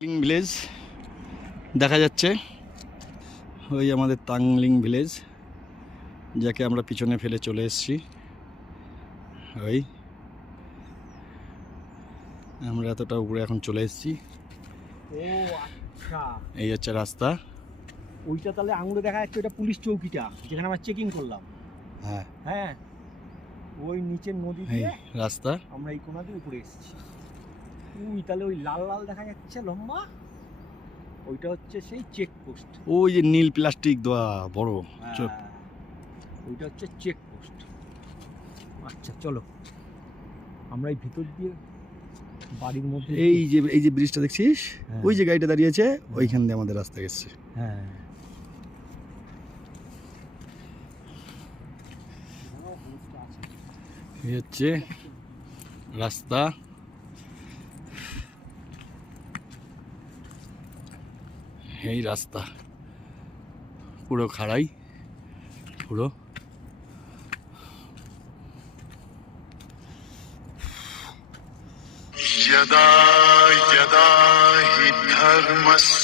Village দেখা যাচ্ছে, ওই আমাদের তাংলিং ভিলেজ, যাকে আমরা পিছনে ফেলে চলে এসেছি। ওই আমরা এতটা উপরে এখন চলে এসেছি। ও আচ্ছা, এই হচ্ছে রাস্তা। ওইটা তাহলে আঙুলে দেখা যাচ্ছে ওটা পুলিশ চৌকিটা, যেখানে আমরা চেকিং করলাম। হ্যাঁ হ্যাঁ, ওই নিচের নদী এই দিয়ে রাস্তা। আমরা এই কোনা দিয়ে উপরে এসেছি। ওই তাহলে ওই লাল লাল দেখা যাচ্ছে লম্বা, ওইটা হচ্ছে সেই চেকপোস্ট। ওই যে নীল প্লাস্টিক দেওয়া বড় চোখ। ওইটা হচ্ছে চেকপোস্ট। আচ্ছা চলো, আমরা এই ভিতর দিয়ে বাড়ির মধ্যে এই যে ব্রিজটা দেখছিস, হ্যাঁ। ওই যে গাড়িটা দাঁড়িয়েছে, ওইখান দিয়ে আমাদের রাস্তা গেছে। হ্যাঁ, এই হচ্ছে রাস্তা। এই রাস্তা পুরো খাড়াই, পুরো यदा यदा हि धर्मस्य